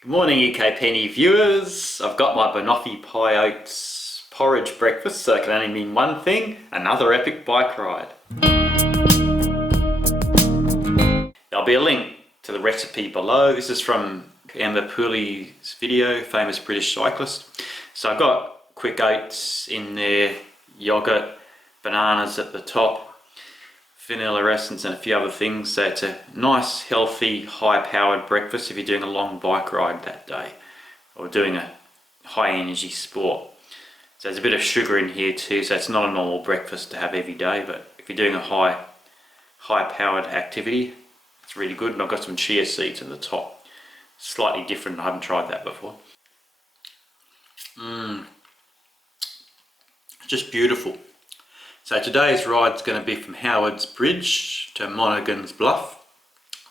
Good morning, ecopenny viewers. I've got my banoffee pie oats porridge breakfast, so it can only mean one thing: another epic bike ride. There'll be a link to the recipe below. This is from Amber Pooley's video, famous British cyclist. So I've got quick oats in there, yogurt, bananas at the top, vanilla essence and a few other things. So it's a nice, healthy, high-powered breakfast if you're doing a long bike ride that day or doing a high-energy sport. So there's a bit of sugar in here too, so it's not a normal breakfast to have every day, but if you're doing a high-powered activity, it's really good. And I've got some chia seeds at the top. Slightly different, I haven't tried that before. Just beautiful. So today's ride is going to be from Howard's Bridge to Monaghan's Bluff.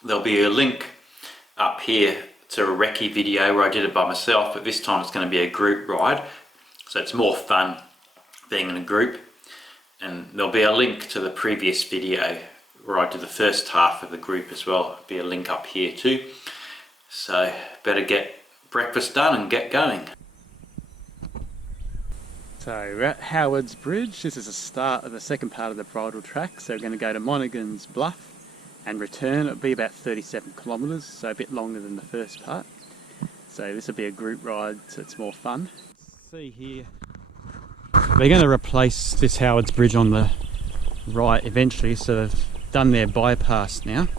There'll be a link up here to a recce video where I did it by myself, but this time it's going to be a group ride. So it's more fun being in a group. And there'll be a link to the previous video where I did the first half of the group as well. There'll be a link up here too. So better get breakfast done and get going. So we're at Howard's Bridge. This is the start of the second part of the Bridle Track. So we're going to go to Monaghan's Bluff and return. It'll be about 37 kilometres, so a bit longer than the first part. So this will be a group ride, so it's more fun. See here, they're going to replace this Howard's Bridge on the right eventually, so they've done their bypass now.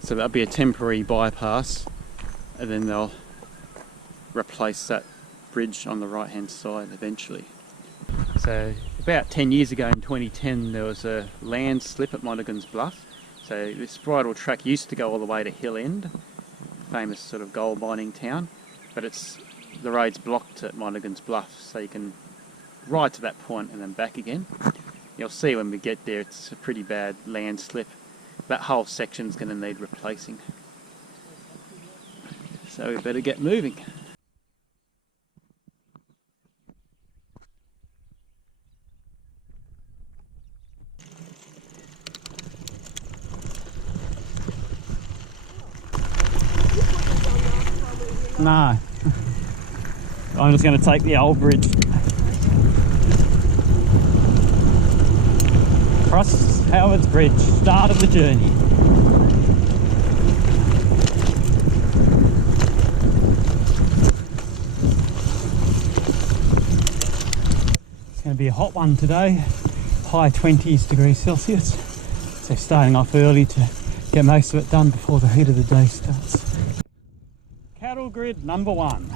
So that'll be a temporary bypass, and then they'll replace that bridge on the right hand side eventually. So about 10 years ago in 2010 there was a landslip at Monaghan's Bluff. So this Bridle Track used to go all the way to Hill End, famous sort of gold mining town, but the road's blocked at Monaghan's Bluff, so you can ride to that point and then back again. You'll see when we get there it's a pretty bad landslip. That whole section's going to need replacing. So we better get moving. No, I'm just going to take the old bridge. Across Howard's Bridge, start of the journey. It's going to be a hot one today, high 20s degrees Celsius. So starting off early to get most of it done before the heat of the day starts. Cattle grid number 1.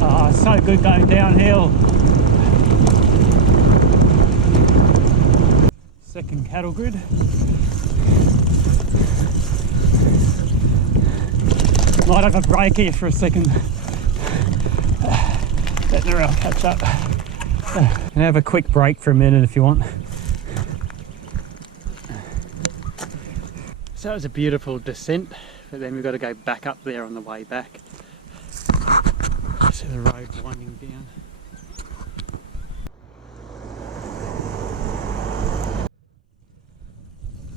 Ah, oh, so good going downhill. Second cattle grid. Might have a break here for a second. Letting her all catch up. Can have a quick break for a minute if you want. So it was a beautiful descent, but then we've got to go back up there on the way back. See the road winding down.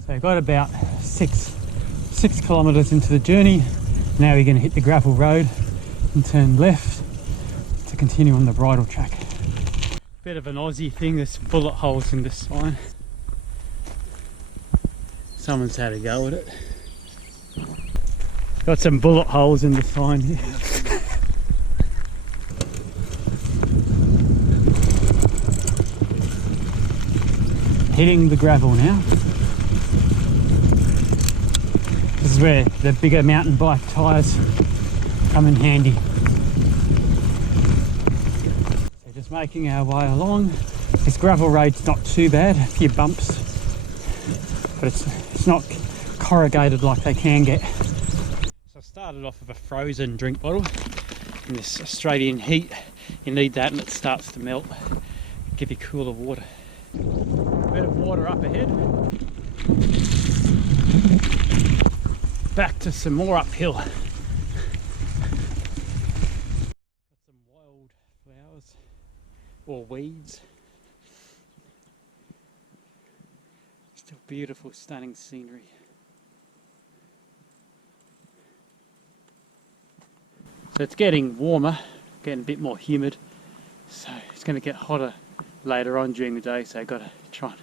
So we've got about six kilometres into the journey. Now we're going to hit the gravel road and turn left to continue on the Bridle Track. Bit of an Aussie thing, there's bullet holes in this sign. Someone's had a go at it. Got some bullet holes in the sign here. Hitting the gravel now. This is where the bigger mountain bike tyres come in handy. So just making our way along. This gravel road's not too bad, a few bumps, but it's not corrugated like they can get. So I started off with a frozen drink bottle. In this Australian heat, you need that and it starts to melt, give you cooler water. A bit of water up ahead. Back to some more uphill. Got some wild flowers or weeds. Still beautiful, stunning scenery. So it's getting warmer, getting a bit more humid, so it's going to get hotter later on during the day, so I've got to try and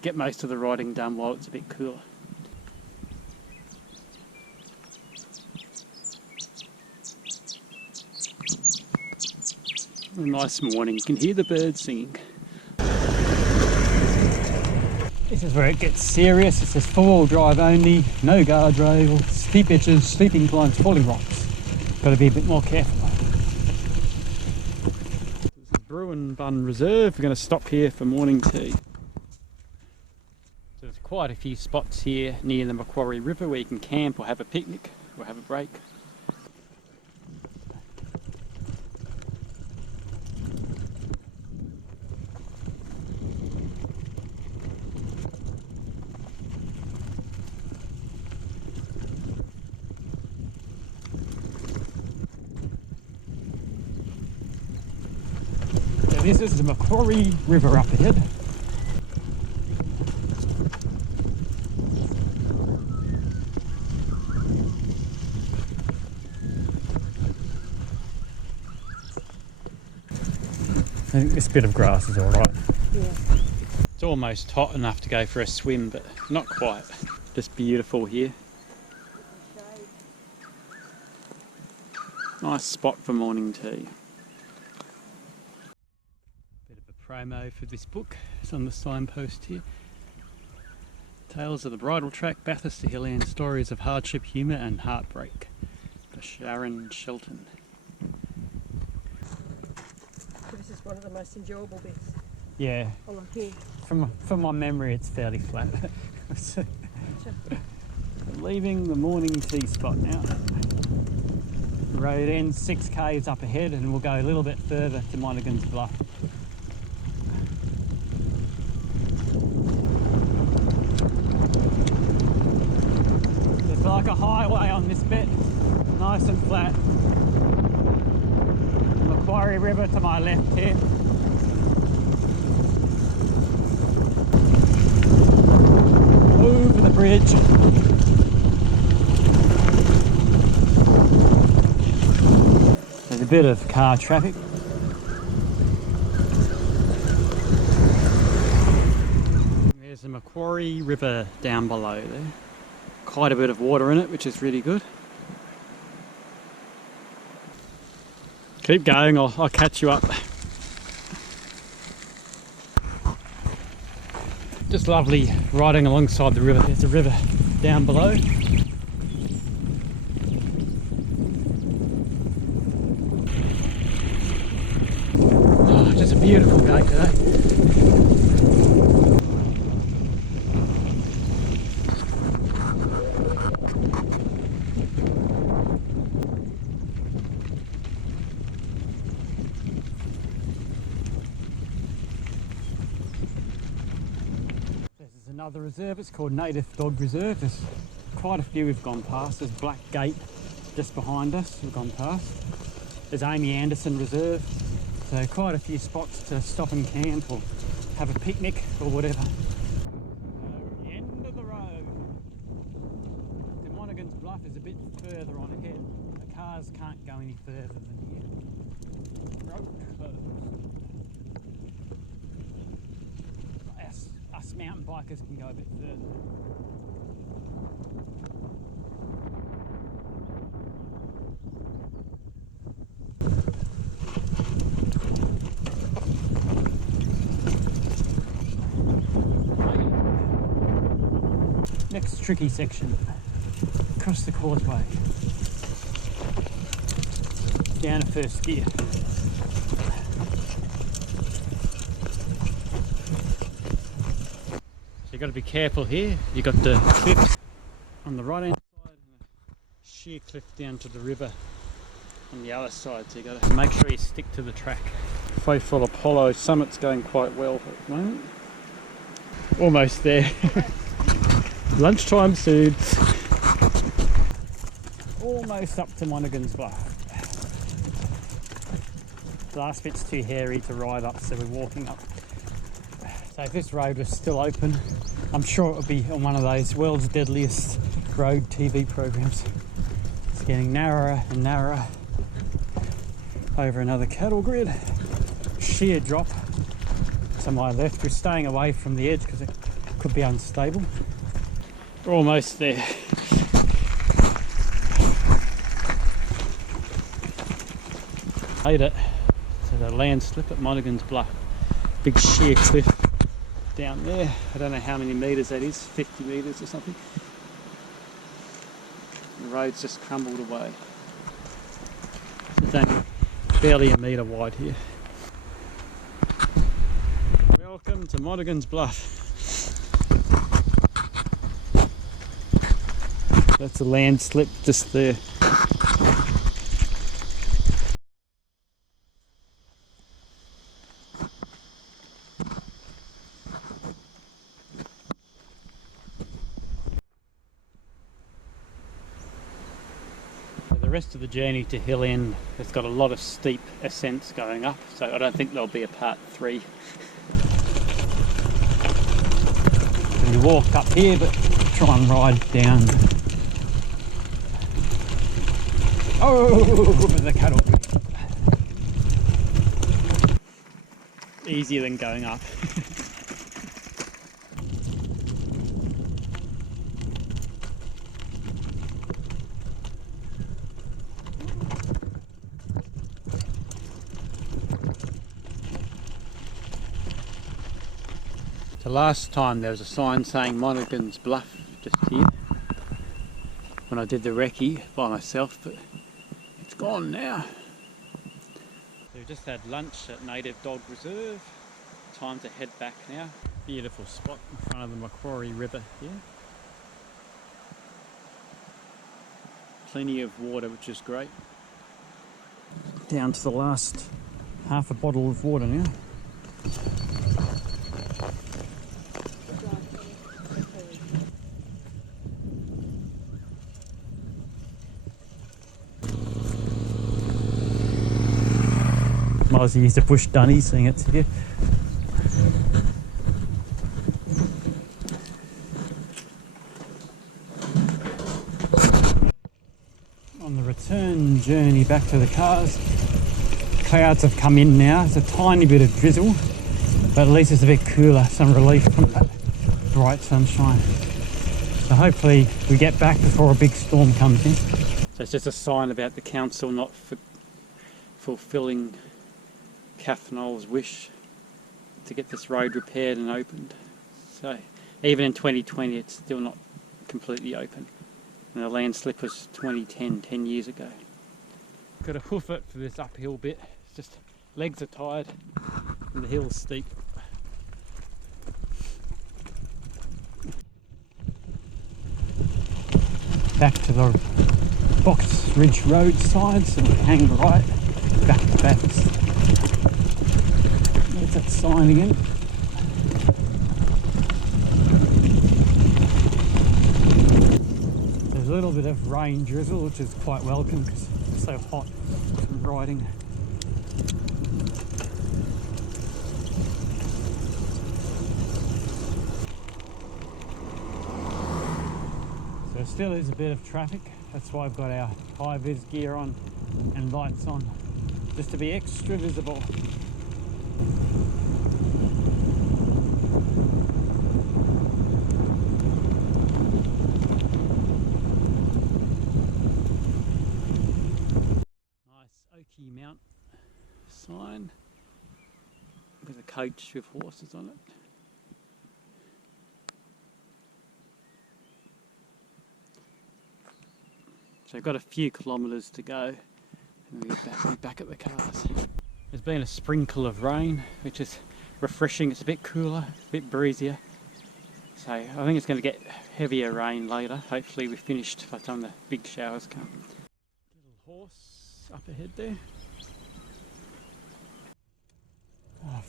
get most of the riding done while it's a bit cooler. A nice morning, you can hear the birds singing. This is where it gets serious. It says 4-wheel drive only, no guardrails, steep edges, steep inclines, falling rocks. Got to be a bit more careful. This is Bruin Bun Reserve. We're going to stop here for morning tea. So there's quite a few spots here near the Macquarie River where you can camp or have a picnic or have a break. This is the Macquarie River up ahead. I think this bit of grass is alright. Yeah. It's almost hot enough to go for a swim, but not quite. Just beautiful here. Nice spot for morning tea. Promo for this book. It's on the signpost here. Tales of the Bridle Track, Bathurst to Hilland, Stories of Hardship, Humour and Heartbreak by Sharon Shelton. This is one of the most enjoyable bits. Yeah. Along here. From my memory, it's fairly flat. So, leaving the morning tea spot now. The road ends 6 k's up ahead and we'll go a little bit further to Monaghan's Bluff. Like a highway on this bit, nice and flat. Macquarie River to my left here. Over the bridge. There's a bit of car traffic. There's the Macquarie River down below there. Quite a bit of water in it, which is really good. Keep going, I'll catch you up. Just lovely riding alongside the river. There's a river down below. Oh, just a beautiful day today. Another reserve, it's called Native Dog Reserve. There's quite a few we've gone past. There's Black Gate just behind us, we've gone past. There's Amy Anderson Reserve. So quite a few spots to stop and camp or have a picnic or whatever. So the end of the road. The Monaghan's Bluff is a bit further on ahead. The cars can't go any further than here. Road closed. Us mountain bikers can go a bit further. Next tricky section, across the causeway, down to first gear. You've got to be careful here. You've got the cliff on the right hand side and a sheer cliff down to the river on the other side, so you've got to make sure you stick to the track. Faithful Apollo summit's going quite well at the moment. Almost there. Lunchtime soon. Almost up to Monaghan's Bluff. The last bit's too hairy to ride up, so we're walking up. So So if this road was still open, I'm sure it would be on one of those world's deadliest road TV programs. It's getting narrower and narrower over another cattle grid. Sheer drop to my left. We're staying away from the edge because it could be unstable. We're almost there. Made it to the landslip at Monaghan's Bluff. Big sheer cliff down there. I don't know how many metres that is, 50 metres or something. The road's just crumbled away. It's only barely a metre wide here. Welcome to Monaghan's Bluff. That's a landslip just there. The rest of the journey to Hill End has got a lot of steep ascents going up, so I don't think there'll be a part 3. We walk up here, but try and ride down. Oh, the cattle. Easier than going up. So last time there was a sign saying Monaghan's Bluff just here when I did the recce by myself, but it's gone now. So we just had lunch at Native Dog Reserve. Time to head back now. Beautiful spot in front of the Macquarie River here. Plenty of water, which is great. Down to the last half a bottle of water now. Might as well use the bush dunny, seeing it's here. On the return journey back to the cars, clouds have come in now. There's a tiny bit of drizzle, but at least it's a bit cooler, some relief from that bright sunshine. So hopefully we get back before a big storm comes in. So it's just a sign about the council not fulfilling Kath Noel's wish to get this road repaired and opened. So even in 2020 it's still not completely open. And the landslip was 2010, 10 years ago. Got to hoof it for this uphill bit. It's just legs are tired and the hill's steep. Back to the Box Ridge Road side, so we hang right back to Bathurst. There's that sign again. There's a little bit of rain drizzle, which is quite welcome because it's so hot from riding. So there still is a bit of traffic. That's why I've got our high-vis gear on and lights on, just to be extra visible. Mount sign with a coach with horses on it. So I've got a few kilometres to go and we'll get back at the cars. There's been a sprinkle of rain, which is refreshing. It's a bit cooler, a bit breezier. So I think it's going to get heavier rain later. Hopefully we're finished by the time the big showers come. Little horse up ahead there.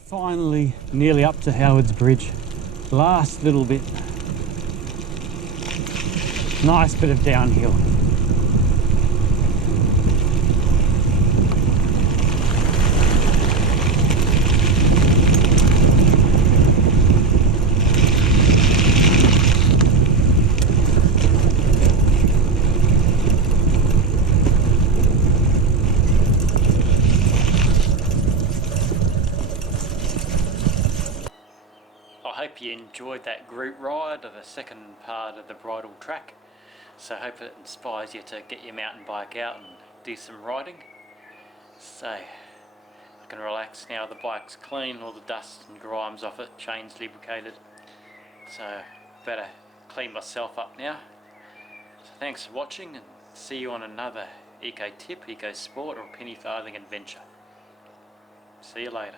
Finally nearly up to Howard's Bridge. Last little bit. Nice bit of downhill. you enjoyed that group ride of the second part of the Bridle Track. So I hope it inspires you to get your mountain bike out and do some riding. So I can relax now, the bike's clean, all the dust and grimes off it, chains lubricated. So better clean myself up now. So thanks for watching, and see you on another eco tip, eco sport or penny farthing adventure. See you later.